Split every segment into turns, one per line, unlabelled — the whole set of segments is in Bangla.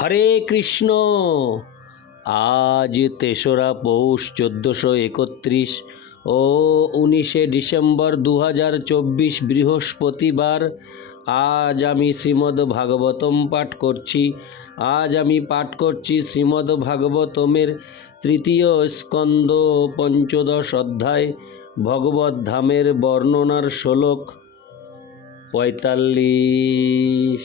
হরে কৃষ্ণ আজ তেসরা পৌষ চোদ্দোশো একত্রিশ ও উনিশে ডিসেম্বর দু হাজার চব্বিশ বৃহস্পতিবার আজ আমি শ্রীমদ ভাগবতম পাঠ করছি আজ আমি পাঠ করছি শ্রীমদ ভাগবতমের তৃতীয় স্কন্দ পঞ্চদশ অধ্যায় ভগবত ধামের বর্ণনার শ্লোক পঁয়তাল্লিশ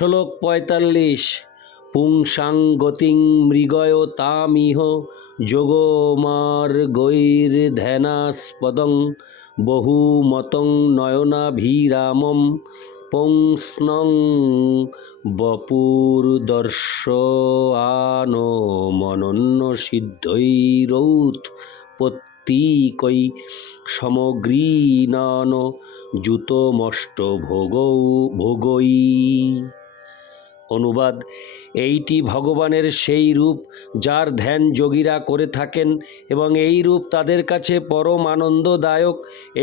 শ্লোক পঁয়তাল্লিশ পুংসাং গতিং মৃগয় তামিহ যোগমার গৈর ধ্যানাস্পদং বহুমতং নয়নাভিরামম পৌষ্ণং আন মনন্য সিদ্ধৈরৌথ পত্তিকৈ সমগ্রীনান জুতমষ্ট ভোগৌ ভোগৈ অনুবাদ এইটি ভগবানের সেই রূপ যার ধ্যান যোগীরা করে থাকেন এবং এই রূপ তাদের কাছে পরম আনন্দদায়ক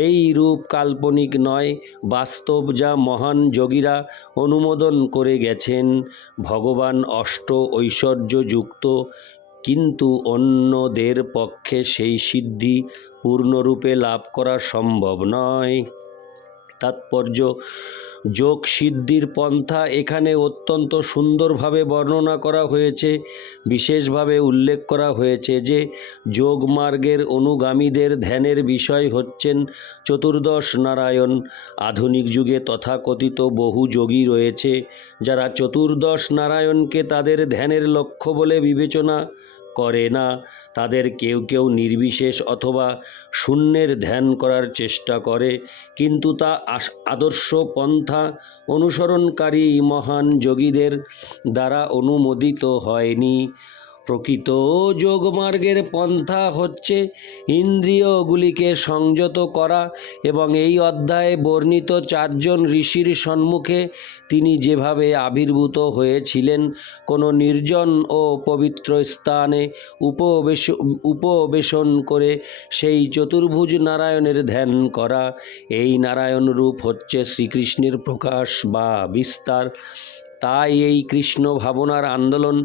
এই রূপ কাল্পনিক নয় বাস্তব যা মহান যোগীরা অনুমোদন করে গেছেন ভগবান অষ্ট ঐশ্বর্যযুক্ত কিন্তু অন্যদের পক্ষে সেই সিদ্ধি পূর্ণরূপে লাভ করা সম্ভব নয় তাৎপর্য যোগ সিদ্ধির পন্থা এখানে অত্যন্ত সুন্দরভাবে বর্ণনা করা হয়েছে বিশেষভাবে উল্লেখ করা হয়েছে যে যোগ মার্গের অনুগামীদের ধ্যানের বিষয় হচ্ছেন চতুর্দশ নারায়ণ আধুনিক যুগে তথাকথিত বহু যোগী রয়েছে যারা চতুর্দশ নারায়ণকে তাদের ধ্যানের লক্ষ্য বলে বিবেচনা করে না তাদের কেউ কেউ নির্বিশেষ অথবা শূন্যের ধ্যান করার চেষ্টা করে কিন্তু তা আদর্শ পন্থা অনুসরণকারী মহান যোগীদের দ্বারা অনুমোদিত হয়নি প্রকৃত যোগমার্গের পন্থা হচ্ছে ইন্দ্রিয়গুলিকে সংযত করা এবং এই অধ্যায়ে বর্ণিত চারজন ঋষির সম্মুখে তিনি যেভাবে আবির্ভূত হয়েছিলেন কোনো নির্জন ও পবিত্র স্থানে উপবেশ উপবেশন করে সেই চতুর্ভুজ নারায়ণের ধ্যান করা এই নারায়ণ রূপ হচ্ছে শ্রীকৃষ্ণের প্রকাশ বা বিস্তার তাই এই কৃষ্ণ ভাবনার আন্দোলন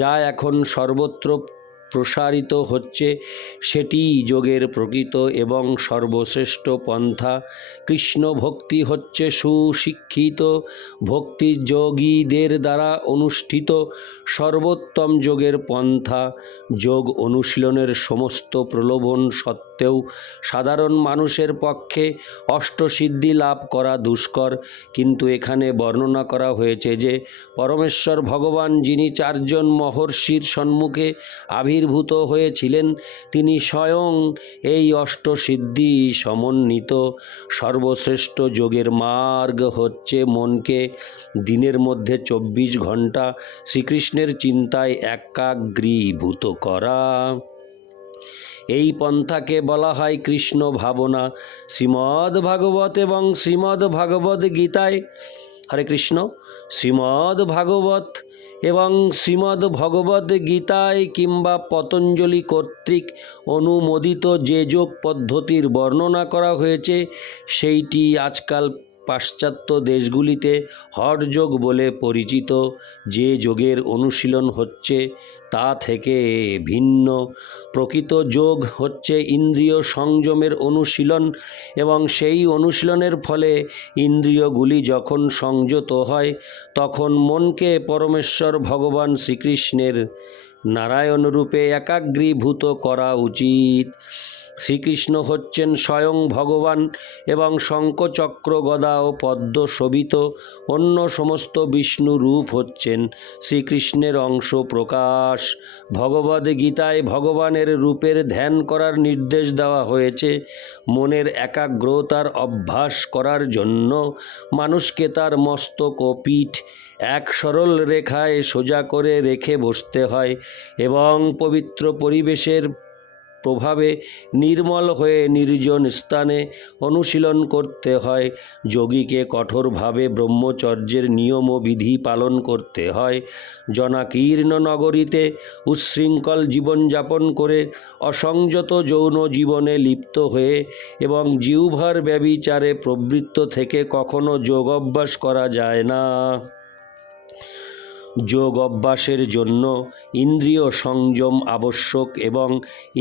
যা এখন সর্বত্র প্রসারিত হচ্ছে সেটি যোগের প্রকৃত এবং সর্বশ্রেষ্ঠ পন্থা কৃষ্ণ ভক্তি হচ্ছে সুশিক্ষিত ভক্তি যোগীদের দ্বারা অনুষ্ঠিত সর্বোত্তম যোগের পন্থা যোগ অনুশীলনের সমস্ত প্রলোভন সত্ত্বে সত্ত্বেও সাধারণ মানুষের পক্ষে অষ্টসিদ্ধি লাভ করা দুষ্কর কিন্তু এখানে বর্ণনা করা হয়েছে যে পরমেশ্বর ভগবান যিনি চারজন মহর্ষির সম্মুখে আবির্ভূত হয়েছিলেন তিনি স্বয়ং এই অষ্টসিদ্ধি সমন্বিত সর্বশ্রেষ্ঠ যোগের মার্গ হচ্ছে মনকে দিনের মধ্যে চব্বিশ ঘন্টা শ্রীকৃষ্ণের চিন্তায় একাগ্রীভূত করা এই পন্থাকে বলা হয় কৃষ্ণ ভাবনা শ্রীমদ্ ভাগবত এবং শ্রীমদ্ ভাগবত গীতায় হরে কৃষ্ণ শ্রীমদ্ ভাগবত এবং শ্রীমদ্ ভগবত গীতায় কিংবা পতঞ্জলি কর্তৃক অনুমোদিত যে যোগ পদ্ধতির বর্ণনা করা হয়েছে সেইটি আজকাল পাশ্চাত্য দেশগুলিতে হঠযোগ বলে পরিচিত যে যোগের অনুশীলন হচ্ছে তা থেকে ভিন্ন প্রকৃত যোগ হচ্ছে ইন্দ্রিয় সংযমের অনুশীলন এবং সেই অনুশীলনের ফলে ইন্দ্রিয়গুলি যখন সংযত হয় তখন মনকে পরমেশ্বর ভগবান শ্রীকৃষ্ণের নারায়ণরূপে একাগ্রীভূত করা উচিত শ্রীকৃষ্ণ হচ্ছেন স্বয়ং ভগবান এবং শঙ্কচক্র গদা ও পদ্ম শোভিত অন্য সমস্ত বিষ্ণু রূপ হচ্ছেন শ্রীকৃষ্ণের অংশ প্রকাশ ভগবদ গীতায় ভগবানের রূপের ধ্যান করার নির্দেশ দেওয়া হয়েছে মনের একাগ্রতার অভ্যাস করার জন্য মানুষকে তার মস্তক ও পিঠ এক সরল রেখায় সোজা করে রেখে বসতে হয় এবং পবিত্র পরিবেশের প্রভাবে নির্মল হয়ে নির্জন স্থানে অনুশীলন করতে হয় যোগীকে কঠোরভাবে ব্রহ্মচর্যের নিয়ম ও বিধি পালন করতে হয় জনাকীর্ণ নগরীতে উচ্ছৃঙ্খল জীবনযাপন করে অসংযত যৌন জীবনে লিপ্ত হয়ে এবং জিউভার ব্যবিচারে প্রবৃত্ত থেকে কখনো যোগ অভ্যাস করা যায় না যোগ অভ্যাসের জন্য ইন্দ্রিয় সংযম আবশ্যক এবং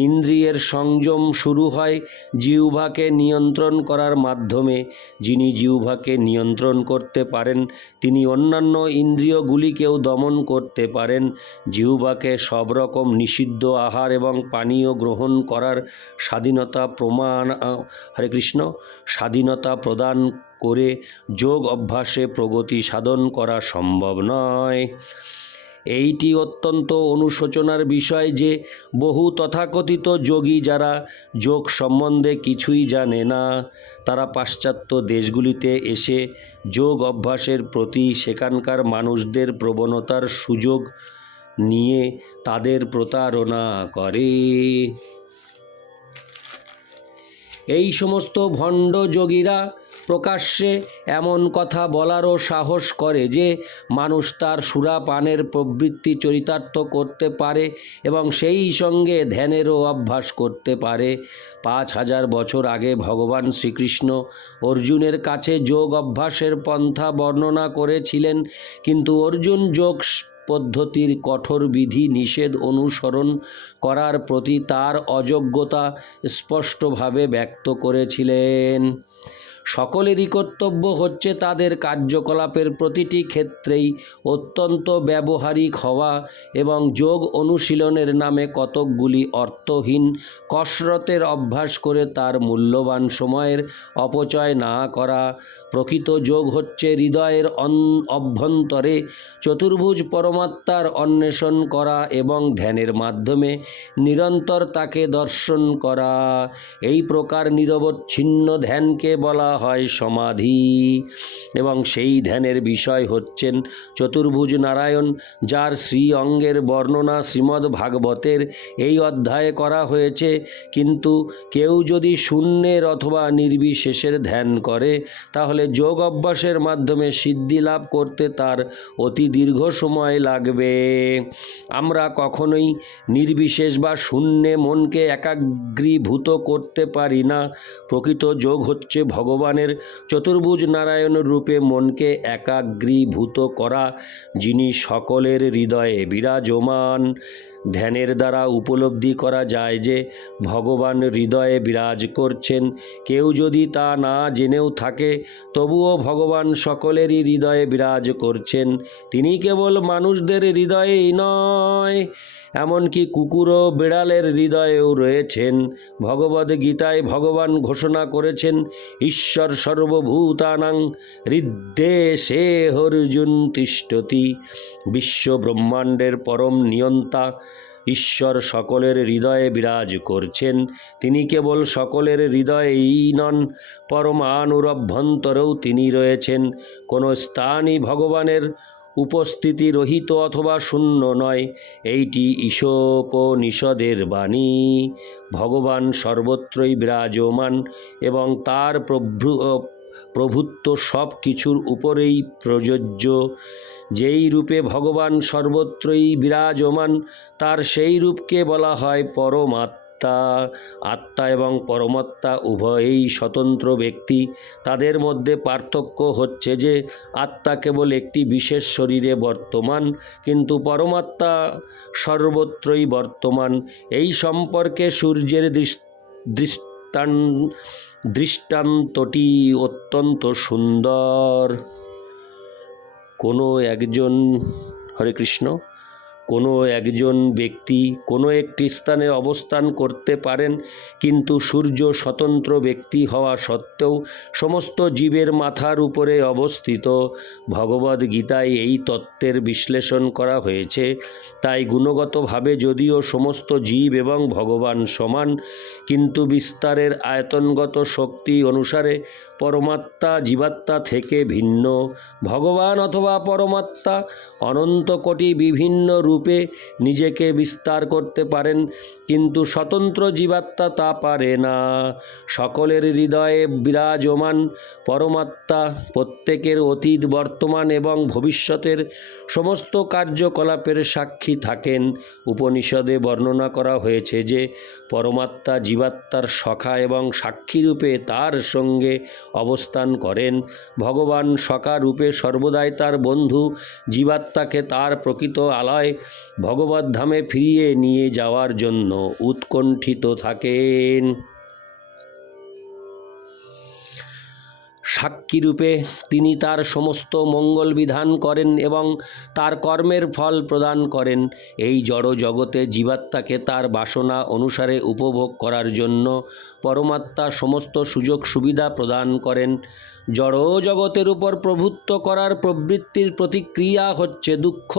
ইন্দ্রিয়ের সংযম শুরু হয় জিহ্বাকে নিয়ন্ত্রণ করার মাধ্যমে যিনি জিহ্বাকে নিয়ন্ত্রণ করতে পারেন তিনি অন্যান্য ইন্দ্রিয়গুলিকেও দমন করতে পারেন জিহ্বাকে সব রকম নিষিদ্ধ আহার এবং পানীয় গ্রহণ করার স্বাধীনতা প্রমাণ হরে কৃষ্ণ স্বাধীনতা প্রদান করে যোগ অভ্যাসে প্রগতি সাধন করা সম্ভব নয় এইটি অত্যন্ত অনুশোচনার বিষয় যে বহু তথাকথিত যোগী যারা যোগ সম্বন্ধে কিছুই জানে না তারা পাশ্চাত্য দেশগুলিতে এসে যোগ অভ্যাসের প্রতি সেখানকার মানুষদের প্রবণতার সুযোগ নিয়ে তাদের প্রতারণা করে এই সমস্ত ভণ্ড যোগীরা প্রকাশ্যে এমন কথা বলারও সাহস করে যে মানুষ তার সুরাপানের প্রবৃত্তি চরিতার্থ করতে পারে এবং সেই সঙ্গে ধ্যানেরও অভ্যাস করতে পারে পাঁচ হাজার বছর আগে ভগবান শ্রীকৃষ্ণ অর্জুনের কাছে যোগ অভ্যাসের পন্থা বর্ণনা করেছিলেন কিন্তু অর্জুন যোগ পদ্ধতির কঠোর বিধি নিষেধ অনুসরণ করার প্রতি তার অযোগ্যতা স্পষ্টভাবে ব্যক্ত করেছিলেন সকলেরই কর্তব্য হচ্ছে তাদের কার্যকলাপের প্রতিটি ক্ষেত্রেই অত্যন্ত ব্যবহারিক হওয়া এবং যোগ অনুশীলনের নামে কতকগুলি অর্থহীন কসরতের অভ্যাস করে তার মূল্যবান সময়ের অপচয় না করা প্রকৃত যোগ হচ্ছে হৃদয়ের অভ্যন্তরে চতুর্ভুজ পরমাত্মার অন্বেষণ করা এবং ধ্যানের মাধ্যমে নিরন্তর তাকে দর্শন করা এই প্রকার নিরবচ্ছিন্ন ধ্যানকে বলা হয় সমাধি এবং সেই ধ্যানের বিষয় হচ্ছেন চতুর্ভুজ নারায়ণ যার শ্রী অঙ্গের বর্ণনা শ্রীমদ্ ভাগবতের এই অধ্যায়ে করা হয়েছে কিন্তু কেউ যদি শূন্যের অথবা নির্বিশেষের ধ্যান করে তাহলে যোগ অভ্যাসের মাধ্যমে সিদ্ধি লাভ করতে তার অতি দীর্ঘ সময় লাগবে আমরা কখনোই নির্বিশেষ বা শূন্যে মনকে একাগ্রীভূত করতে পারি না প্রকৃত যোগ হচ্ছে ভগবান ভগবানের চতুর্ভুজ নারায়ণ রূপে মনকে একাগ্রীভূত করা যিনি সকলের হৃদয়ে বিরাজমান ধ্যানের দ্বারা উপলব্ধি করা যায় যে ভগবান হৃদয়ে বিরাজ করছেন কেউ যদি তা না জেনেও থাকে তবুও ভগবান সকলেরই হৃদয়ে বিরাজ করছেন তিনি কেবল মানুষদের হৃদয়েই নয় এমনকি কুকুর ও বিড়ালের হৃদয়েও রয়েছেন ভগবদ গীতায় ভগবান ঘোষণা করেছেন ঈশ্বর সর্বভূতানাং হৃদ্দেশে সে হর্জুন তিষ্ঠতি বিশ্ব ব্রহ্মাণ্ডের পরম নিয়ন্তা ঈশ্বর সকলের হৃদয়ে বিরাজ করছেন তিনি কেবল সকলের হৃদয়েই নন পরমানুরভ্যন্তরেও তিনি রয়েছেন কোনো স্থানই ভগবানের উপস্থিতি রহিত অথবা শূন্য নয় এইটি ঈশোপনিষদের বাণী ভগবান সর্বত্রই বিরাজমান এবং তার প্রভু প্রভুত্ব সব কিছুর উপরেই প্রযোজ্য যেই রূপে ভগবান সর্বত্রই বিরাজমান তার সেই রূপকে বলা হয় পরমাত্মা আত্মা আত্মা এবং পরমাত্মা উভয়েই স্বতন্ত্র ব্যক্তি তাদের মধ্যে পার্থক্য হচ্ছে যে আত্মা কেবল একটি বিশেষ শরীরে বর্তমান কিন্তু পরমাত্মা সর্বত্রই বর্তমান এই সম্পর্কে সূর্যের দৃষ্টান দৃষ্টান্তটি অত্যন্ত সুন্দর কোনো একজন হরে কৃষ্ণ কোনো একজন ব্যক্তি কোনো একটি স্থানে অবস্থান করতে পারেন কিন্তু সূর্য স্বতন্ত্র ব্যক্তি হওয়া সত্ত্বেও সমস্ত জীবের মাথার উপরে অবস্থিত ভগবদ গীতায় এই তত্ত্বের বিশ্লেষণ করা হয়েছে তাই গুণগতভাবে যদিও সমস্ত জীব এবং ভগবান সমান কিন্তু বিস্তারের আয়তনগত শক্তি অনুসারে পরমাত্মা জীবাত্মা থেকে ভিন্ন ভগবান অথবা পরমাত্মা অনন্ত কোটি বিভিন্ন রূপে নিজেকে বিস্তার করতে পারেন কিন্তু স্বতন্ত্র জীবাত্মা তা পারে না সকলের হৃদয়ে বিরাজমান পরমাত্মা প্রত্যেকের অতীত বর্তমান এবং ভবিষ্যতের সমস্ত কার্যকলাপের সাক্ষী থাকেন উপনিষদে বর্ণনা করা হয়েছে যে পরমাত্মা জীবাত্মার সখা এবং সাক্ষীরূপে তার সঙ্গে অবস্থান করেন ভগবান সখা রূপে সর্বদাই তার বন্ধু জীবাত্মাকে তার প্রকৃত আলয় ধামে ফিরিয়ে নিয়ে যাওয়ার জন্য উৎকণ্ঠিত থাকেন সাক্ষীরূপে তিনি তার সমস্ত মঙ্গল বিধান করেন এবং তার কর্মের ফল প্রদান করেন এই জড় জগতে জীবাত্মাকে তার বাসনা অনুসারে উপভোগ করার জন্য পরমাত্মা সমস্ত সুযোগ সুবিধা প্রদান করেন জড় জগতের উপর প্রভুত্ব করার প্রবৃত্তির প্রতিক্রিয়া হচ্ছে দুঃখ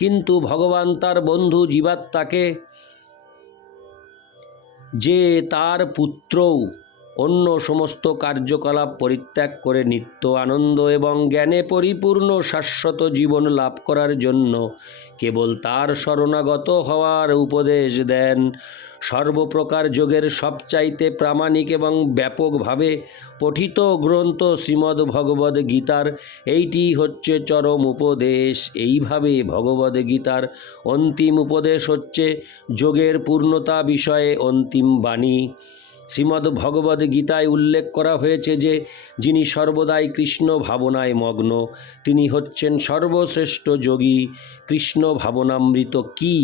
কিন্তু ভগবান তার বন্ধু জীবাত্মাকে যে তার পুত্রও অন্য সমস্ত কার্যকলাপ পরিত্যাগ করে নিত্য আনন্দ এবং জ্ঞানে পরিপূর্ণ শাশ্বত জীবন লাভ করার জন্য কেবল তার শরণাগত হওয়ার উপদেশ দেন সর্বপ্রকার যোগের সবচাইতে প্রামাণিক এবং ব্যাপকভাবে পঠিত গ্রন্থ শ্রীমদ্ ভগবদ গীতার এইটি হচ্ছে চরম উপদেশ এইভাবে ভগবদ গীতার অন্তিম উপদেশ হচ্ছে যোগের পূর্ণতা বিষয়ে অন্তিম বাণী শ্রীমদ ভগবদ গীতায় উল্লেখ করা হয়েছে যে যিনি সর্বদাই কৃষ্ণ ভাবনায় মগ্ন তিনি হচ্ছেন সর্বশ্রেষ্ঠ যোগী কৃষ্ণ ভাবনামৃত কি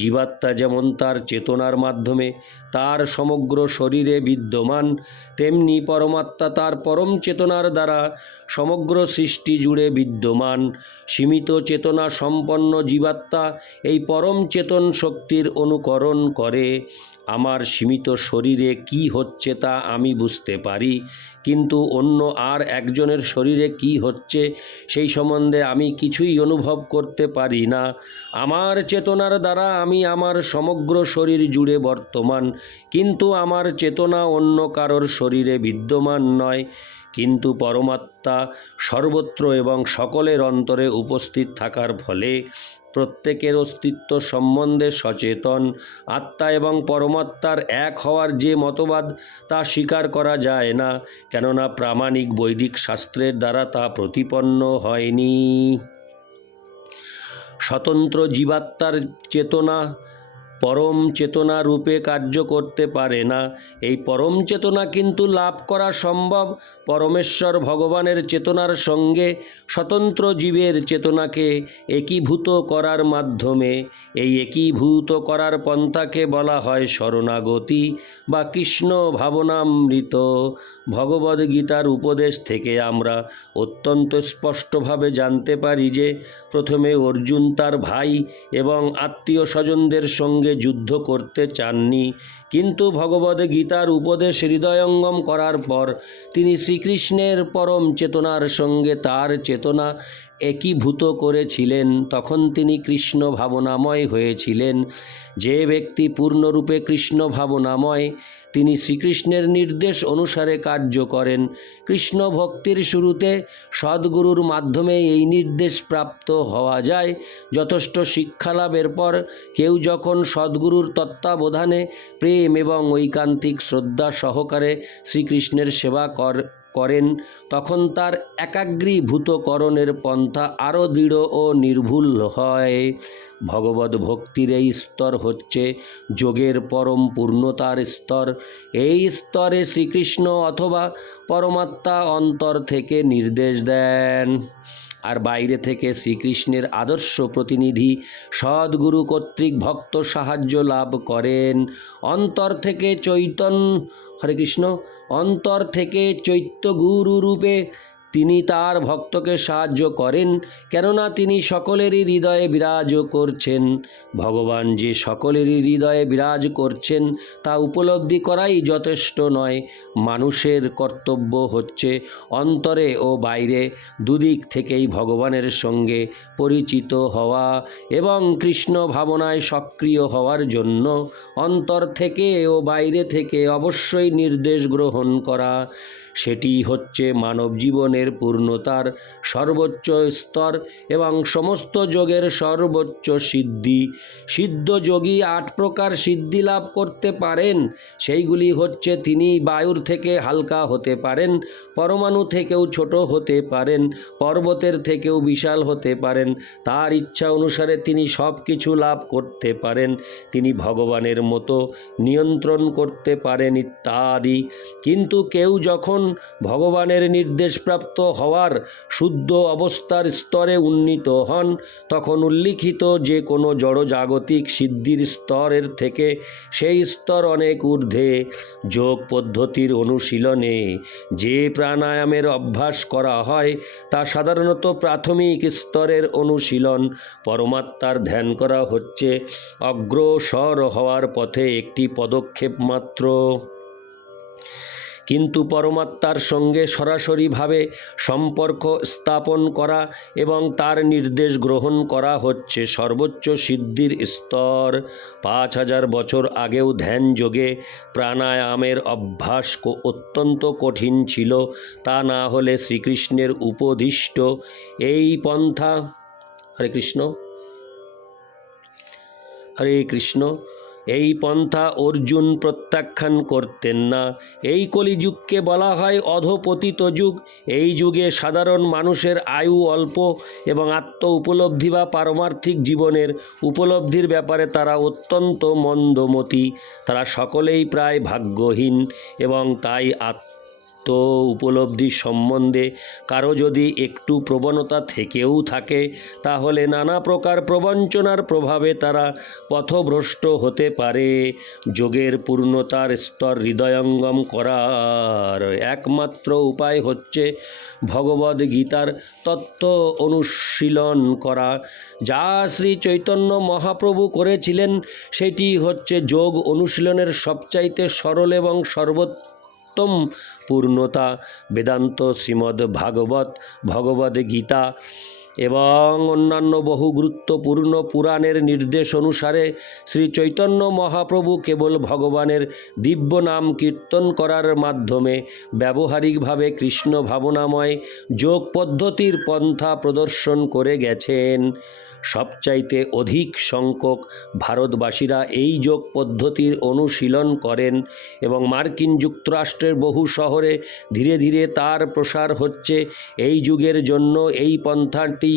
জীবাত্মা যেমন তার চেতনার মাধ্যমে তার সমগ্র শরীরে বিদ্যমান তেমনি পরমাত্মা তার পরম চেতনার দ্বারা সমগ্র সৃষ্টি জুড়ে বিদ্যমান সীমিত চেতনা সম্পন্ন জীবাত্মা এই পরম চেতন শক্তির অনুকরণ করে আমার সীমিত শরীরে কি হচ্ছে তা আমি বুঝতে পারি কিন্তু অন্য আর একজনের শরীরে কি হচ্ছে সেই সম্বন্ধে আমি কিছুই অনুভব করতে পারি না আমার চেতনার দ্বারা আমি আমার সমগ্র শরীর জুড়ে বর্তমান কিন্তু আমার চেতনা অন্য কারোর শরীরে বিদ্যমান নয় কিন্তু পরমাত্মা সর্বত্র এবং সকলের অন্তরে উপস্থিত থাকার ফলে প্রত্যেকের অস্তিত্ব সম্বন্ধে সচেতন আত্মা এবং পরমাত্মার এক হওয়ার যে মতবাদ তা স্বীকার করা যায় না কেননা প্রামাণিক বৈদিক শাস্ত্রের দ্বারা তা প্রতিপন্ন হয়নি স্বতন্ত্র জীবাত্মার চেতনা পরম চেতনা রূপে কার্য করতে পারে না এই পরম চেতনা কিন্তু লাভ করা সম্ভব পরমেশ্বর ভগবানের চেতনার সঙ্গে স্বতন্ত্র জীবের চেতনাকে একীভূত করার মাধ্যমে এই একীভূত করার পন্থাকে বলা হয় শরণাগতি বা কৃষ্ণ ভাবনামৃত ভগবদ্গীতার উপদেশ থেকে আমরা অত্যন্ত স্পষ্টভাবে জানতে পারি যে প্রথমে অর্জুন তার ভাই এবং আত্মীয় স্বজনদের সঙ্গে যুদ্ধ করতে চাননি কিন্তু ভগবদ গীতার উপদেশ হৃদয়ঙ্গম করার পর তিনি শ্রীকৃষ্ণের পরম চেতনার সঙ্গে তার চেতনা একীভূত করেছিলেন তখন তিনি কৃষ্ণ ভাবনাময় হয়েছিলেন যে ব্যক্তি পূর্ণরূপে কৃষ্ণ ভাবনাময় তিনি শ্রীকৃষ্ণের নির্দেশ অনুসারে কার্য করেন কৃষ্ণ ভক্তির শুরুতে সদ্গুরুর মাধ্যমে এই নির্দেশ প্রাপ্ত হওয়া যায় যথেষ্ট শিক্ষালাভের পর কেউ যখন সদ্গুরুর তত্ত্বাবধানে প্রেম এবং ঐকান্তিক শ্রদ্ধা সহকারে শ্রীকৃষ্ণের সেবা কর করেন তখন তার একাগ্রীভূতকরণের পন্থা আরও দৃঢ় ও নির্ভুল হয় ভগবত ভক্তির এই স্তর হচ্ছে যোগের পরম পূর্ণতার স্তর এই স্তরে শ্রীকৃষ্ণ অথবা পরমাত্মা অন্তর থেকে নির্দেশ দেন আর বাইরে থেকে শ্রীকৃষ্ণের আদর্শ প্রতিনিধি সদ্গুরু কর্তৃক ভক্ত সাহায্য লাভ করেন অন্তর থেকে চৈতন্য হরে কৃষ্ণ অন্তর থেকে চৈত্য গুরু রূপে তিনি তার ভক্তকে সাহায্য করেন কেননা তিনি সকলেরই হৃদয়ে বিরাজ করছেন ভগবান যে সকলেরই হৃদয়ে বিরাজ করছেন তা উপলব্ধি করাই যথেষ্ট নয় মানুষের কর্তব্য হচ্ছে অন্তরে ও বাইরে দুদিক থেকেই ভগবানের সঙ্গে পরিচিত হওয়া এবং কৃষ্ণ ভাবনায় সক্রিয় হওয়ার জন্য অন্তর থেকে ও বাইরে থেকে অবশ্যই নির্দেশ গ্রহণ করা সেটি হচ্ছে মানব জীবনের পূর্ণতার সর্বোচ্চ স্তর এবং সমস্ত যোগের সর্বোচ্চ সিদ্ধি সিদ্ধ যোগী আট প্রকার সিদ্ধি লাভ করতে পারেন সেইগুলি হচ্ছে তিনি বায়ুর থেকে হালকা হতে পারেন পরমাণু থেকেও ছোট হতে পারেন পর্বতের থেকেও বিশাল হতে পারেন তার ইচ্ছা অনুসারে তিনি সব কিছু লাভ করতে পারেন তিনি ভগবানের মতো নিয়ন্ত্রণ করতে পারেন ইত্যাদি কিন্তু কেউ যখন ভগবানের নির্দেশপ্রাপ্ত হওয়ার শুদ্ধ অবস্থার স্তরে উন্নীত হন তখন উল্লিখিত যে কোনো জড়জাগতিক সিদ্ধির স্তরের থেকে সেই স্তর অনেক ঊর্ধ্বে যোগ পদ্ধতির অনুশীলনে যে প্রাণায়ামের অভ্যাস করা হয় তা সাধারণত প্রাথমিক স্তরের অনুশীলন পরমাত্মার ধ্যান করা হচ্ছে অগ্রসর হওয়ার পথে একটি পদক্ষেপ মাত্র কিন্তু পরমাত্মার সঙ্গে সরাসরিভাবে সম্পর্ক স্থাপন করা এবং তার নির্দেশ গ্রহণ করা হচ্ছে সর্বোচ্চ সিদ্ধির স্তর পাঁচ হাজার বছর আগেও ধ্যান যোগে প্রাণায়ামের অভ্যাস অত্যন্ত কঠিন ছিল তা না হলে শ্রীকৃষ্ণের উপদিষ্ট এই পন্থা হরে কৃষ্ণ হরে কৃষ্ণ এই পন্থা অর্জুন প্রত্যাখ্যান করতেন না এই কলিযুগকে বলা হয় অধপতিত যুগ এই যুগে সাধারণ মানুষের আয়ু অল্প এবং আত্ম উপলব্ধি বা পারমার্থিক জীবনের উপলব্ধির ব্যাপারে তারা অত্যন্ত মন্দমতি তারা সকলেই প্রায় ভাগ্যহীন এবং তাই আত্ম তো উপলব্ধি সম্বন্ধে কারো যদি একটু প্রবণতা থেকেও থাকে তাহলে নানা প্রকার প্রবঞ্চনার প্রভাবে তারা পথভ্রষ্ট হতে পারে যোগের পূর্ণতার স্তর হৃদয়ঙ্গম করার একমাত্র উপায় হচ্ছে ভগবদ গীতার তত্ত্ব অনুশীলন করা যা শ্রী চৈতন্য মহাপ্রভু করেছিলেন সেটি হচ্ছে যোগ অনুশীলনের সবচাইতে সরল এবং সর্বোত্তম উত্তম পূর্ণতা বেদান্ত শ্রীমদ ভাগবত ভগবদ গীতা এবং অন্যান্য বহু গুরুত্বপূর্ণ পুরাণের নির্দেশ অনুসারে শ্রী চৈতন্য মহাপ্রভু কেবল ভগবানের দিব্য নাম কীর্তন করার মাধ্যমে ব্যবহারিকভাবে কৃষ্ণ ভাবনাময় যোগ পদ্ধতির পন্থা প্রদর্শন করে গেছেন সবচাইতে অধিক সংখ্যক ভারতবাসীরা এই যোগ পদ্ধতির অনুশীলন করেন এবং মার্কিন যুক্তরাষ্ট্রের বহু শহরে ধীরে ধীরে তার প্রসার হচ্ছে এই যুগের জন্য এই পন্থাটি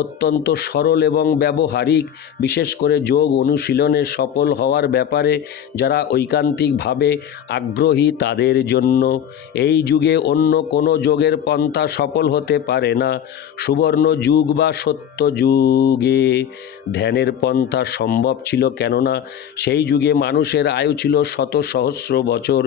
অত্যন্ত সরল এবং ব্যবহারিক বিশেষ করে যোগ অনুশীলনে সফল হওয়ার ব্যাপারে যারা ঐকান্তিকভাবে আগ্রহী তাদের জন্য এই যুগে অন্য কোনো যোগের পন্থা সফল হতে পারে না সুবর্ণ যুগ বা সত্য যুগ যুগে ধ্যানের পন্থা সম্ভব ছিল কেননা সেই যুগে মানুষের আয়ু ছিল শত সহস্র বছর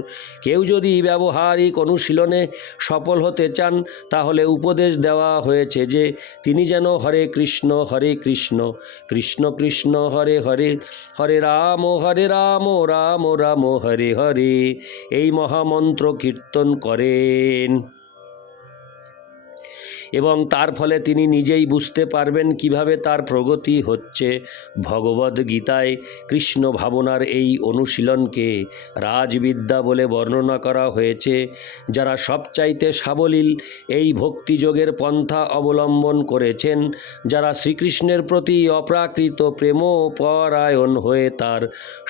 কেউ যদি ব্যবহারিক অনুশীলনে সফল হতে চান তাহলে উপদেশ দেওয়া হয়েছে যে তিনি যেন হরে কৃষ্ণ হরে কৃষ্ণ কৃষ্ণ কৃষ্ণ হরে হরে হরে রাম হরে রাম রাম রাম হরে হরে এই মহামন্ত্র কীর্তন করেন এবং তার ফলে তিনি নিজেই বুঝতে পারবেন কিভাবে তার প্রগতি হচ্ছে ভগবদ্গীতায় গীতায় কৃষ্ণ ভাবনার এই অনুশীলনকে রাজবিদ্যা বলে বর্ণনা করা হয়েছে যারা সবচাইতে সাবলীল এই ভক্তিযোগের পন্থা অবলম্বন করেছেন যারা শ্রীকৃষ্ণের প্রতি অপ্রাকৃত প্রেম পরায়ণ হয়ে তার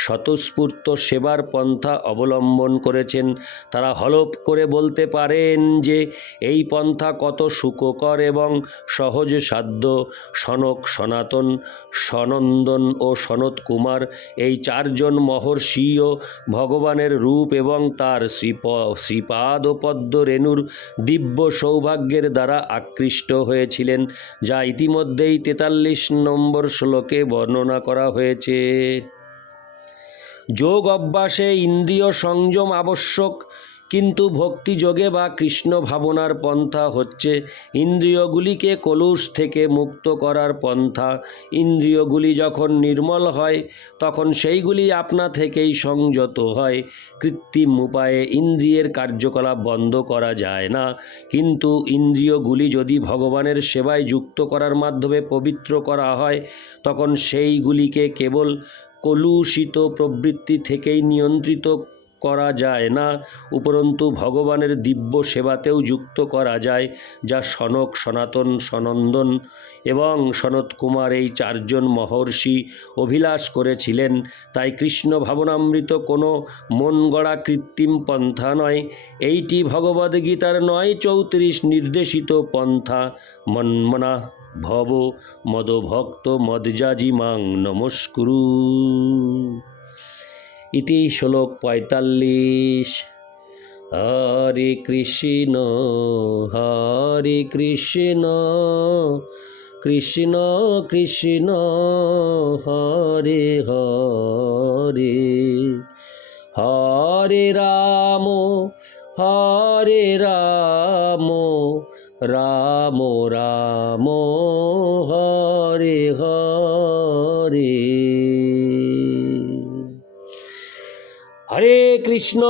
স্বতঃস্ফূর্ত সেবার পন্থা অবলম্বন করেছেন তারা হলপ করে বলতে পারেন যে এই পন্থা কত সুখ উপকর এবং সহজ সাধ্য সনক সনাতন সনন্দন ও সনত কুমার এই চারজন মহর্ষিও ভগবানের রূপ এবং তার শ্রীপ শ্রীপাদ ও পদ্ম রেণুর দিব্য সৌভাগ্যের দ্বারা আকৃষ্ট হয়েছিলেন যা ইতিমধ্যেই তেতাল্লিশ নম্বর শ্লোকে বর্ণনা করা হয়েছে যোগ অভ্যাসে ইন্দ্রিয় সংযম আবশ্যক কিন্তু ভক্তিযোগে বা কৃষ্ণ ভাবনার পন্থা হচ্ছে ইন্দ্রিয়গুলিকে কলুষ থেকে মুক্ত করার পন্থা ইন্দ্রিয়গুলি যখন নির্মল হয় তখন সেইগুলি আপনা থেকেই সংযত হয় কৃত্রিম উপায়ে ইন্দ্রিয়ের কার্যকলাপ বন্ধ করা যায় না কিন্তু ইন্দ্রিয়গুলি যদি ভগবানের সেবায় যুক্ত করার মাধ্যমে পবিত্র করা হয় তখন সেইগুলিকে কেবল কলুষিত প্রবৃত্তি থেকেই নিয়ন্ত্রিত করা যায় না উপরন্তু ভগবানের দিব্য সেবাতেও যুক্ত করা যায় যা সনক সনাতন সনন্দন এবং সনত কুমার এই চারজন মহর্ষি অভিলাষ করেছিলেন তাই কৃষ্ণ ভাবনামৃত কোনো মন গড়া কৃত্রিম পন্থা নয় এইটি ভগবদ্গীতার নয় চৌত্রিশ নির্দেশিত পন্থা মনমনা ভব মদভক্ত মদজাজি মাং নমস্কুরু ইতি শ্লোক পঁয়তাল্লিশ হরে কৃষ্ণ হরে কৃষ্ণ কৃষ্ণ কৃষ্ণ হরে হরে হরে রাম হরে রাম রাম রাম হরে হরে কৃষ্ণ